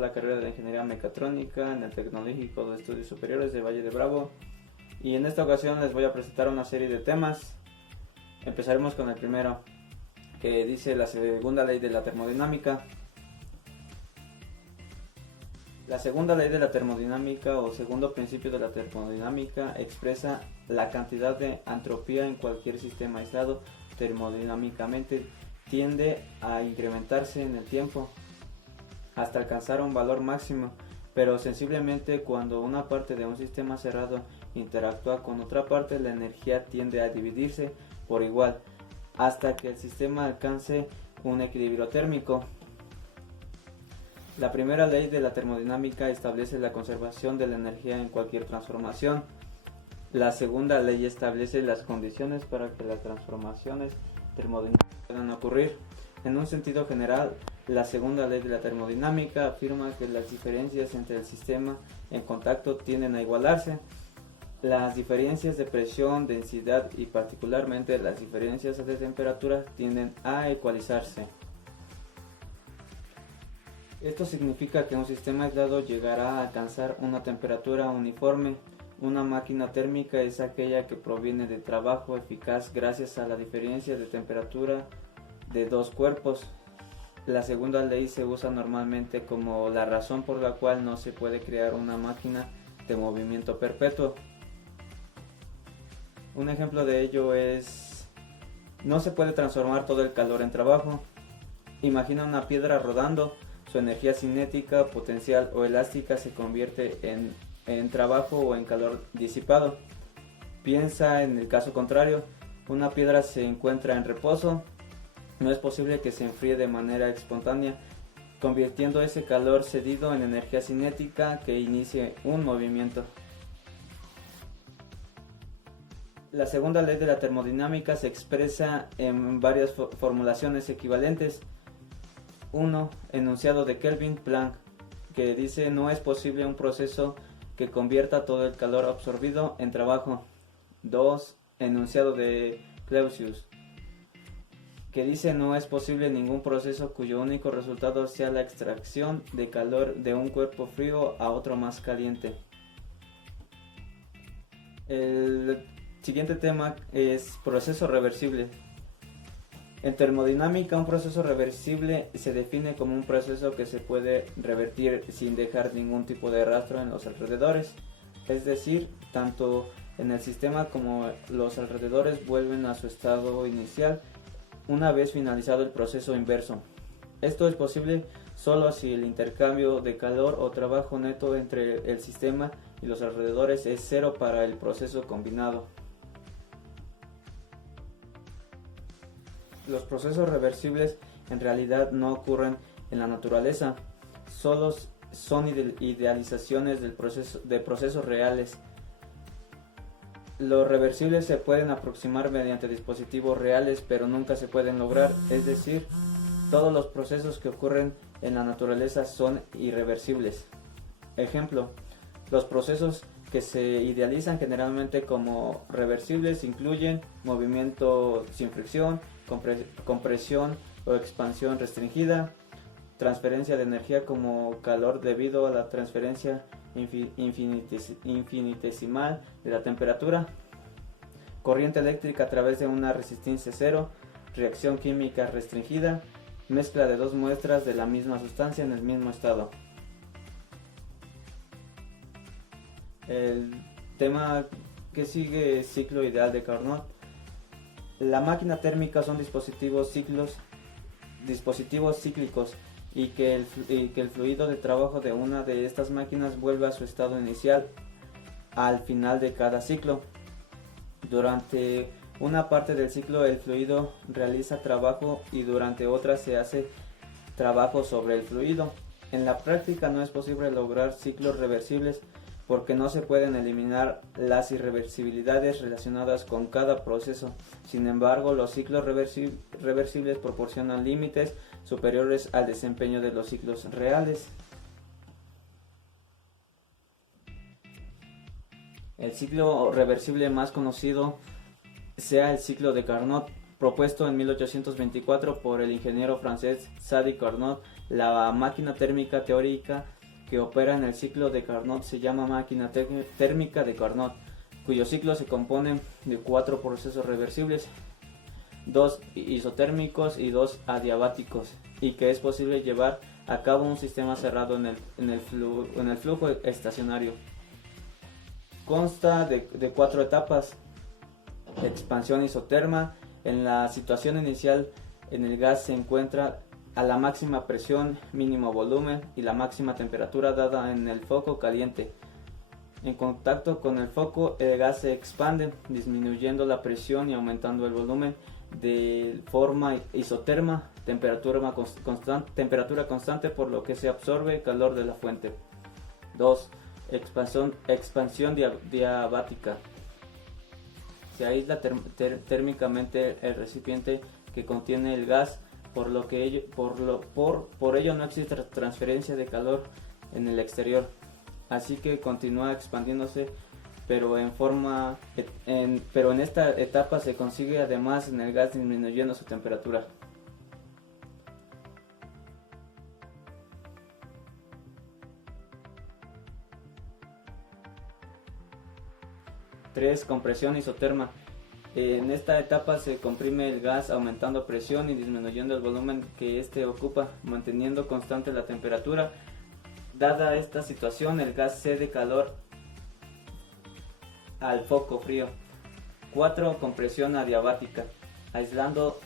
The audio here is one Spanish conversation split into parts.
la carrera de Ingeniería Mecatrónica en el Tecnológico de Estudios Superiores de Valle de Bravo, y en esta ocasión les voy a presentar una serie de temas. Empezaremos con el primero, que dice la segunda ley de la termodinámica. La segunda ley de la termodinámica o segundo principio de la termodinámica expresa la cantidad de entropía en cualquier sistema aislado termodinámicamente tiende a incrementarse en el tiempo hasta alcanzar un valor máximo, pero sensiblemente cuando una parte de un sistema cerrado interactúa con otra parte, la energía tiende a dividirse por igual hasta que el sistema alcance un equilibrio térmico. La primera ley de la termodinámica establece la conservación de la energía en cualquier transformación. La segunda ley establece las condiciones para que las transformaciones termodinámicas puedan ocurrir. En un sentido general, la segunda ley de la termodinámica afirma que las diferencias entre el sistema en contacto tienden a igualarse. Las diferencias de presión, densidad y particularmente las diferencias de temperatura tienden a ecualizarse. Esto significa que un sistema aislado llegará a alcanzar una temperatura uniforme. Una máquina térmica es aquella que proviene de trabajo eficaz gracias a la diferencia de temperatura de dos cuerpos. La segunda ley se usa normalmente como la razón por la cual no se puede crear una máquina de movimiento perpetuo. Un ejemplo de ello es: no se puede transformar todo el calor en trabajo. Imagina una piedra rodando. Su energía cinética, potencial o elástica se convierte en trabajo o en calor disipado. Piensa en el caso contrario: una piedra se encuentra en reposo. No es posible que se enfríe de manera espontánea, convirtiendo ese calor cedido en energía cinética que inicie un movimiento. La segunda ley de la termodinámica se expresa en varias formulaciones equivalentes. 1. Enunciado de Kelvin-Planck, que dice: no es posible un proceso que convierta todo el calor absorbido en trabajo. 2. Enunciado de Clausius, que dice: no es posible ningún proceso cuyo único resultado sea la extracción de calor de un cuerpo frío a otro más caliente. El siguiente tema es proceso reversible. En termodinámica, un proceso reversible se define como un proceso que se puede revertir sin dejar ningún tipo de rastro en los alrededores. Es decir, tanto en el sistema como los alrededores vuelven a su estado inicial una vez finalizado el proceso inverso. Esto es posible solo si el intercambio de calor o trabajo neto entre el sistema y los alrededores es cero para el proceso combinado. Los procesos reversibles en realidad no ocurren en la naturaleza, solo son idealizaciones de procesos reales. Los reversibles se pueden aproximar mediante dispositivos reales, pero nunca se pueden lograr, es decir, todos los procesos que ocurren en la naturaleza son irreversibles. Ejemplo: los procesos que se idealizan generalmente como reversibles incluyen movimiento sin fricción, compresión o expansión restringida, transferencia de energía como calor debido a la transferencia infinitesimal de la temperatura, corriente eléctrica a través de una resistencia cero, reacción química restringida, mezcla de dos muestras de la misma sustancia en el mismo estado. El tema que sigue es ciclo ideal de Carnot. La máquina térmica son dispositivos cíclicos y que el fluido de trabajo de una de estas máquinas vuelve a su estado inicial al final de cada ciclo. Durante una parte del ciclo el fluido realiza trabajo y durante otra se hace trabajo sobre el fluido. En la práctica no es posible lograr ciclos reversibles porque no se pueden eliminar las irreversibilidades relacionadas con cada proceso. Sin embargo, los ciclos reversibles proporcionan límites superiores al desempeño de los ciclos reales. El ciclo reversible más conocido sea el ciclo de Carnot. propuesto en 1824 por el ingeniero francés Sadi Carnot. La máquina térmica teórica que opera en el ciclo de Carnot se llama máquina térmica de Carnot, cuyos ciclos se componen de 4 procesos reversibles, 2 isotérmicos y 2 adiabáticos, y que es posible llevar a cabo un sistema cerrado en el flujo estacionario. Consta de 4 etapas: expansión isoterma. En la situación inicial, en el gas se encuentra a la máxima presión, mínimo volumen y la máxima temperatura dada en el foco caliente. En contacto con el foco, el gas se expande, disminuyendo la presión y aumentando el volumen de forma isoterma, temperatura constante, por lo que se absorbe calor de la fuente. 2. Expansión diabática. Se aísla térmicamente el recipiente que contiene el gas, por ello no existe transferencia de calor en el exterior, así que continúa expandiéndose, pero en esta etapa se consigue además en el gas disminuyendo su temperatura. 3. Compresión isoterma. En esta etapa se comprime el gas aumentando presión y disminuyendo el volumen que éste ocupa, manteniendo constante la temperatura. Dada esta situación, el gas cede calor al foco frío. 4. Compresión adiabática. Aislado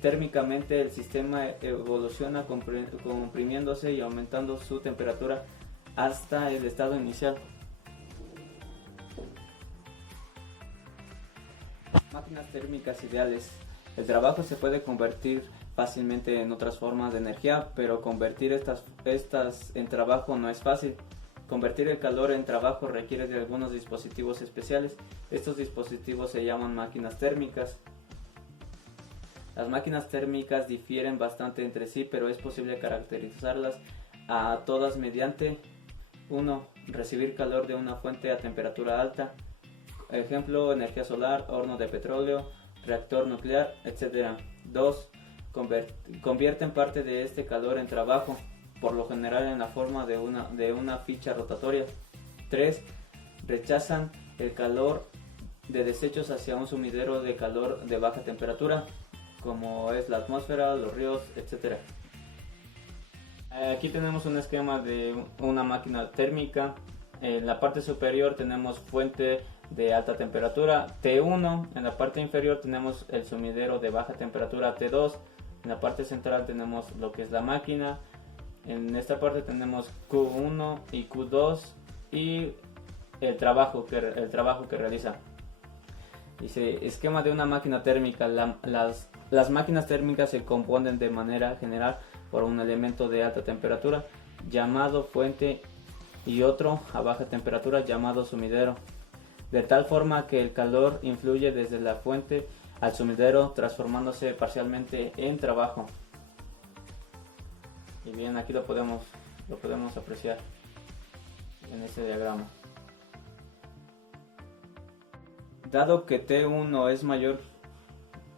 térmicamente, el sistema evoluciona comprimiéndose y aumentando su temperatura hasta el estado inicial. Máquinas térmicas ideales. El trabajo se puede convertir fácilmente en otras formas de energía, pero convertir estas en trabajo no es fácil. Convertir el calor en trabajo requiere de algunos dispositivos especiales. Estos dispositivos se llaman máquinas térmicas. Las máquinas térmicas difieren bastante entre sí, pero es posible caracterizarlas a todas mediante: 1. Recibir calor de una fuente a temperatura alta. Ejemplo: energía solar, horno de petróleo, reactor nuclear, etc. 2. Convierten parte de este calor en trabajo, por lo general en la forma de una ficha rotatoria. 3. Rechazan el calor de desechos hacia un sumidero de calor de baja temperatura, como es la atmósfera, los ríos, etc. Aquí tenemos un esquema de una máquina térmica. En la parte superior tenemos fuente de alta temperatura T1, en la parte inferior tenemos el sumidero de baja temperatura T2, en la parte central tenemos lo que es la máquina, en esta parte tenemos Q1 y Q2 y el trabajo que realiza. Dice: esquema de una máquina térmica. Las máquinas térmicas se componen de manera general por un elemento de alta temperatura llamado fuente y otro a baja temperatura llamado sumidero, de tal forma que el calor influye desde la fuente al sumidero, transformándose parcialmente en trabajo. Y bien, aquí lo podemos apreciar en este diagrama. Dado que T1 es mayor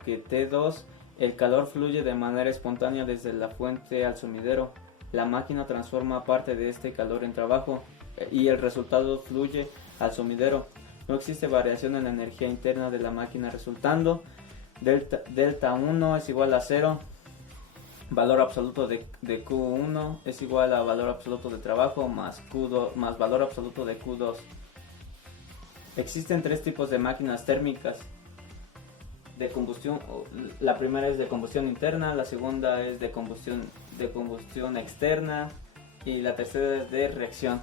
que T2, el calor fluye de manera espontánea desde la fuente al sumidero. La máquina transforma parte de este calor en trabajo y el resultado fluye al sumidero. No existe variación en la energía interna de la máquina resultando. Delta 1 es igual a 0. Valor absoluto de Q1 es igual a valor absoluto de trabajo más Q2 más valor absoluto de Q2. Existen 3 tipos de máquinas térmicas de combustión. La primera es de combustión interna, la segunda es de combustión externa y la tercera es de reacción.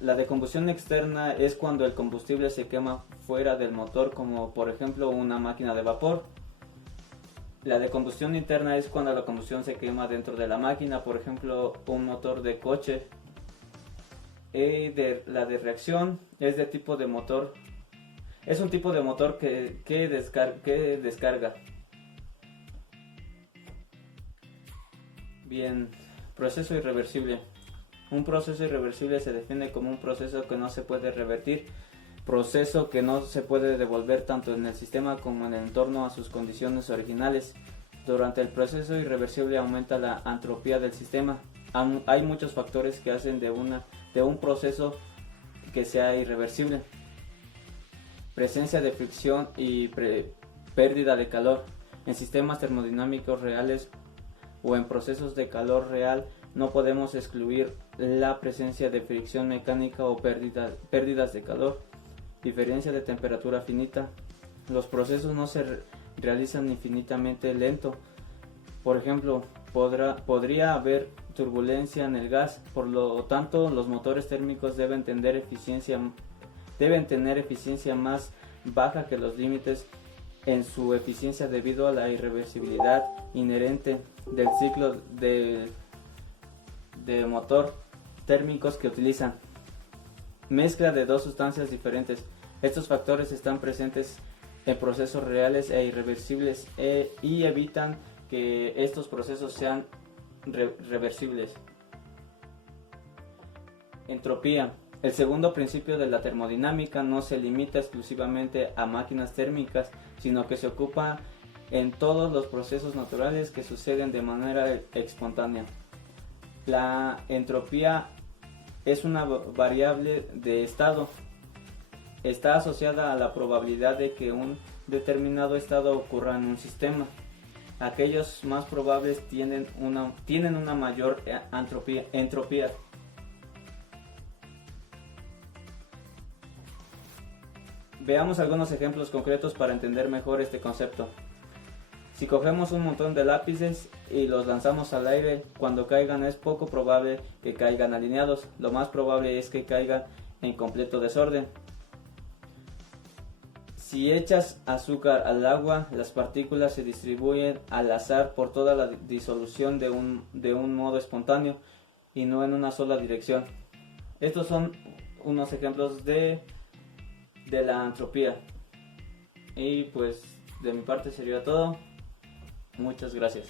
La de combustión externa es cuando el combustible se quema fuera del motor, como por ejemplo una máquina de vapor. La de combustión interna es cuando la combustión se quema dentro de la máquina, por ejemplo un motor de coche. La de reacción es de tipo de motor. Es un tipo de motor que descarga. Bien, proceso irreversible. Un proceso irreversible se define como un proceso que no se puede revertir, proceso que no se puede devolver tanto en el sistema como en el entorno a sus condiciones originales. Durante el proceso irreversible aumenta la entropía del sistema. Hay muchos factores que hacen de un proceso que sea irreversible. Presencia de fricción y pérdida de calor. En sistemas termodinámicos reales o en procesos de calor real no podemos excluir la presencia de fricción mecánica o pérdidas de calor. Diferencia de temperatura finita. Los procesos no se realizan infinitamente lento. Por ejemplo, podría haber turbulencia en el gas, por lo tanto los motores térmicos deben tener eficiencia más baja que los límites en su eficiencia debido a la irreversibilidad inherente del ciclo de motor térmicos que utilizan. Mezcla de dos sustancias diferentes. Estos factores están presentes en procesos reales e irreversibles y evitan que estos procesos sean reversibles. Entropía. El segundo principio de la termodinámica no se limita exclusivamente a máquinas térmicas, sino que se ocupa en todos los procesos naturales que suceden de manera espontánea. La entropía es una variable de estado. Está asociada a la probabilidad de que un determinado estado ocurra en un sistema. Aquellos más probables tienen una mayor entropía. Veamos algunos ejemplos concretos para entender mejor este concepto. Si cogemos un montón de lápices y los lanzamos al aire, cuando caigan es poco probable que caigan alineados. Lo más probable es que caigan en completo desorden. Si echas azúcar al agua, las partículas se distribuyen al azar por toda la disolución de un modo espontáneo y no en una sola dirección. Estos son unos ejemplos de la entropía. Y pues de mi parte sería todo. Muchas gracias.